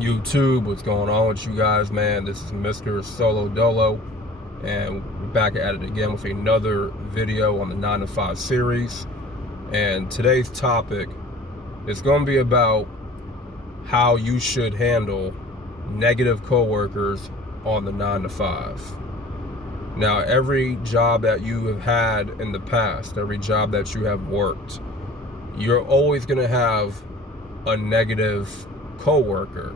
YouTube, what's going on with you guys, man? This is Mr. Solo Dolo, and we're back at it again with another video on the 9 to 5 series. And today's topic is going to be about how you should handle negative coworkers on the 9 to 5. Now, every job that you have had in the past, every job that you have worked, you're always going to have a negative coworker.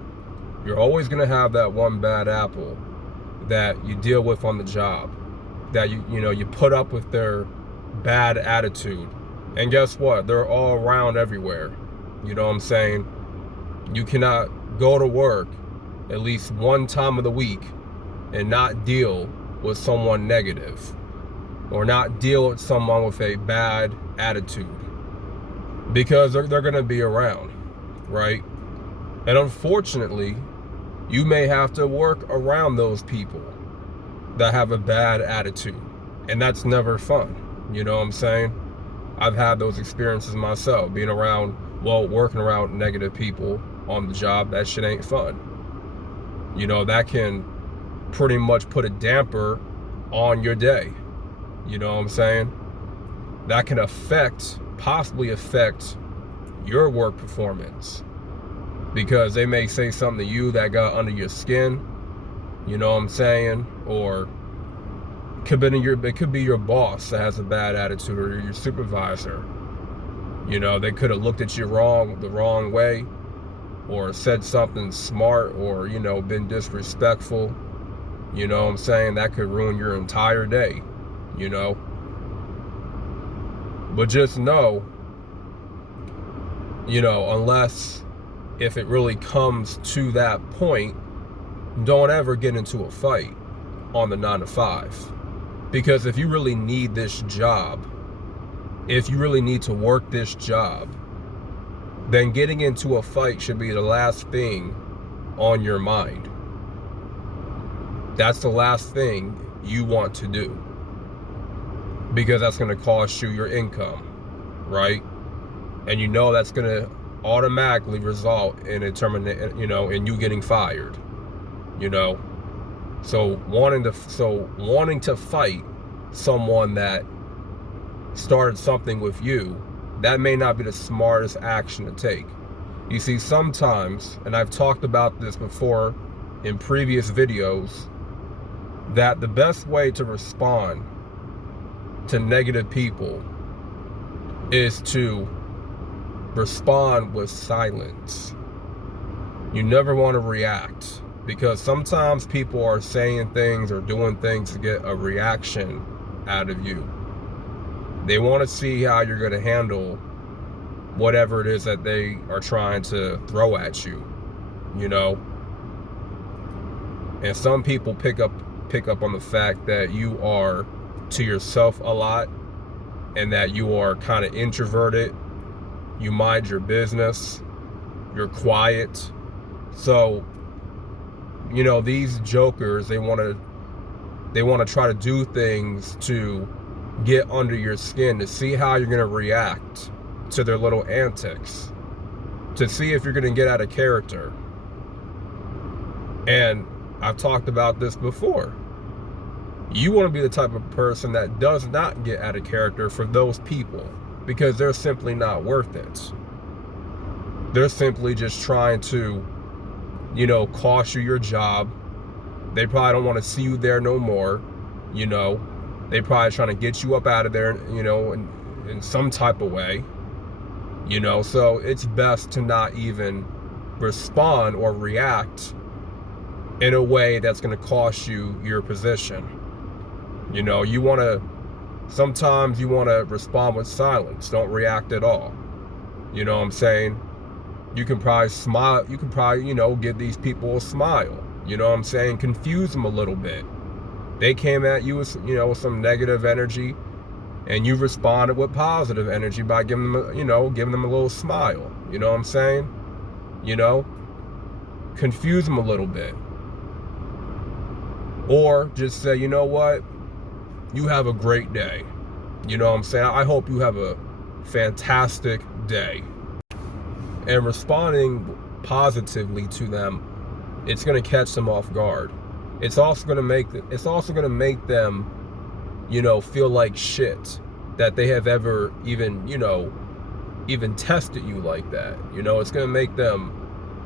You're always going to have that one bad apple that you deal with on the job, that you put up with their bad attitude. And guess what? They're all around everywhere. You know what I'm saying? You cannot go to work at least one time of the week and not deal with someone negative, or not deal with someone with a bad attitude, because they're going to be around, right? And unfortunately, you may have to work around those people that have a bad attitude, and that's never fun. You know what I'm saying? I've had those experiences myself, working around negative people on the job. That shit ain't fun. You know, that can pretty much put a damper on your day. You know what I'm saying? That can possibly affect your work performance, because they may say something to you that got under your skin. You know what I'm saying? Or it could be your boss that has a bad attitude, or your supervisor. You know, they could have looked at you the wrong way, or said something smart, or, been disrespectful. You know what I'm saying? That could ruin your entire day, But just know, if it really comes to that point, don't ever get into a fight on the 9 to 5. Because if you really need this job, if you really need to work this job, then getting into a fight should be the last thing on your mind. That's the last thing you want to do, because that's going to cost you your income, right? And that's going to automatically result in in you getting fired. So wanting to fight someone that started something with you, that may not be the smartest action to take. You see, sometimes, and I've talked about this before in previous videos, that the best way to respond to negative people is to respond with silence. You never want to react, because sometimes people are saying things or doing things to get a reaction out of you. They want to see how you're going to handle whatever it is that they are trying to throw at you, And some people pick up on the fact that you are to yourself a lot, and that you are kind of introverted. You mind your business. You're quiet. So, these jokers, they want to try to do things to get under your skin, to see how you're going to react to their little antics, to see if you're going to get out of character. And I've talked about this before. You want to be the type of person that does not get out of character for those people, because they're simply not worth it. They're simply just trying to, cost you your job. They probably don't want to see you there no more. They probably trying to get you up out of there, in some type of way. So it's best to not even respond or react in a way that's going to cost you your position. Sometimes you want to respond with silence. Don't react at all. You know what I'm saying? You can probably smile. You can probably, give these people a smile. You know what I'm saying? Confuse them a little bit. They came at you with, with some negative energy, and you responded with positive energy by giving them a little smile. You know what I'm saying? Confuse them a little bit. Or just say, you know what? You have a great day. You know what I'm saying? I hope you have a fantastic day. And responding positively to them it's going to catch them off guard. It's also going to make them, you know, feel like shit that they have ever even, you know, even tested you like that. You know, it's going to make them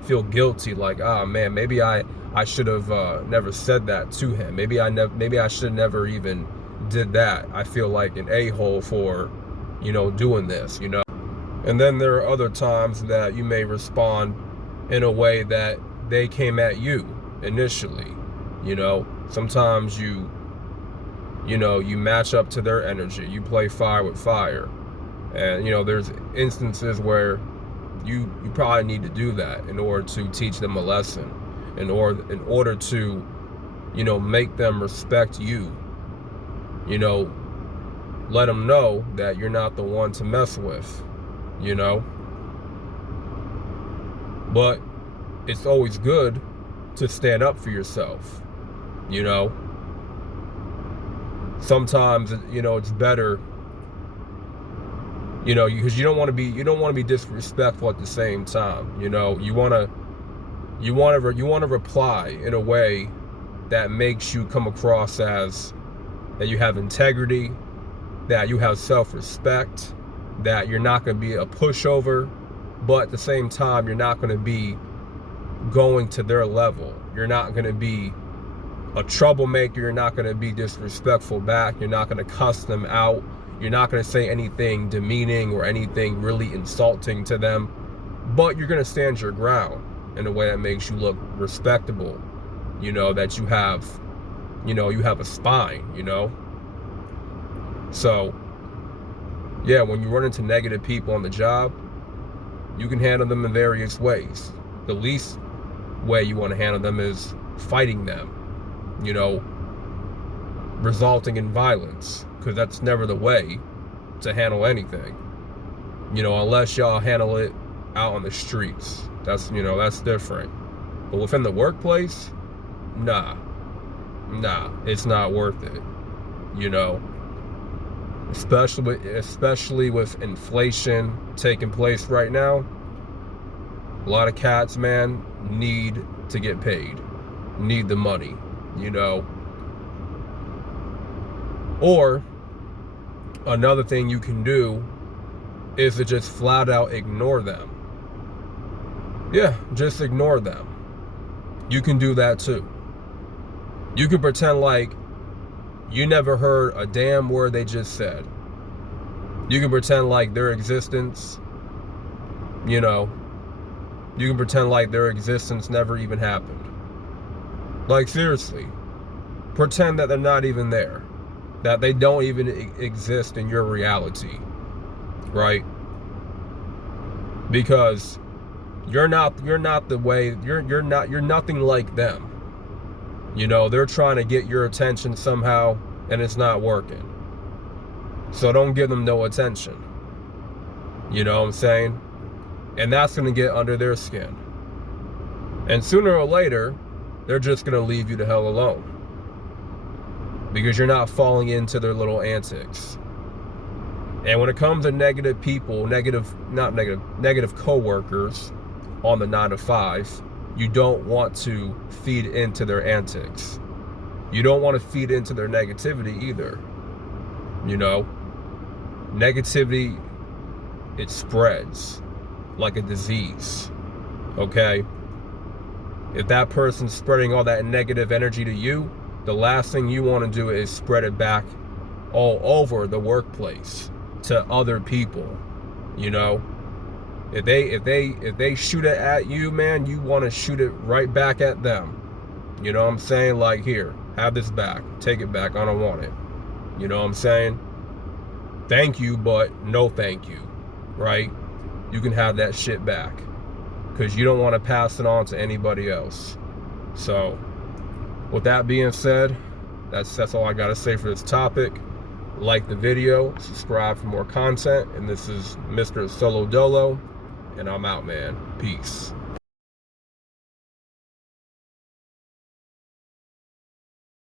feel guilty, like, ah, man, maybe I should have never said that to him. Maybe I should never even did that. I feel like an a-hole for, you know, doing this, you know. And then there are other times that you may respond in a way that they came at you initially. You know, sometimes you match up to their energy. You play fire with fire. And, you know, there's instances where you probably need to do that in order to teach them a lesson, in order to, you know, make them respect you. You know, let them know that you're not the one to mess with, you know. But it's always good to stand up for yourself, you know. Sometimes, you know, it's better, you know, because you don't want to be disrespectful at the same time. You know, you want to reply in a way that makes you come across as that you have integrity, that you have self-respect, that you're not going to be a pushover, but at the same time, you're not going to be going to their level. You're not going to be a troublemaker. You're not going to be disrespectful back. You're not going to cuss them out. You're not going to say anything demeaning or anything really insulting to them, but you're going to stand your ground in a way that makes you look respectable. You know, that you have a spine, you know. So, yeah, when you run into negative people on the job, you can handle them in various ways. The least way you want to handle them is fighting them, you know, resulting in violence, because that's never the way to handle anything, you know, unless y'all handle it out on the streets. That's, you know, that's different. But within the workplace, nah, it's not worth it, you know. Especially with inflation taking place right now, a lot of cats, man, need to get paid, need the money, you know. Or another thing you can do is to just flat out ignore them. Yeah, just ignore them. You can do that too. You can pretend like you never heard a damn word they just said. You can pretend like their existence, you know, you can pretend like their existence never even happened. Like, seriously, pretend that they're not even there, that they don't even exist in your reality, right? Because you're nothing like them. You know, they're trying to get your attention somehow, and it's not working. So don't give them no attention. You know what I'm saying? And that's going to get under their skin. And sooner or later, they're just going to leave you the hell alone. Because you're not falling into their little antics. And when it comes to negative people, negative coworkers on the 9 to 5, you don't want to feed into their antics. You don't want to feed into their negativity either. You know, negativity, it spreads like a disease, okay? If that person's spreading all that negative energy to you, the last thing you want to do is spread it back all over the workplace to other people, you know? If they shoot it at you, man, you want to shoot it right back at them. You know what I'm saying? Like, here, have this back. Take it back. I don't want it. You know what I'm saying? Thank you, but no thank you, right? You can have that shit back because you don't want to pass it on to anybody else. So, with that being said, that's all I got to say for this topic. Like the video, subscribe for more content, and this is Mr. Solo Dolo. And I'm out, man. Peace.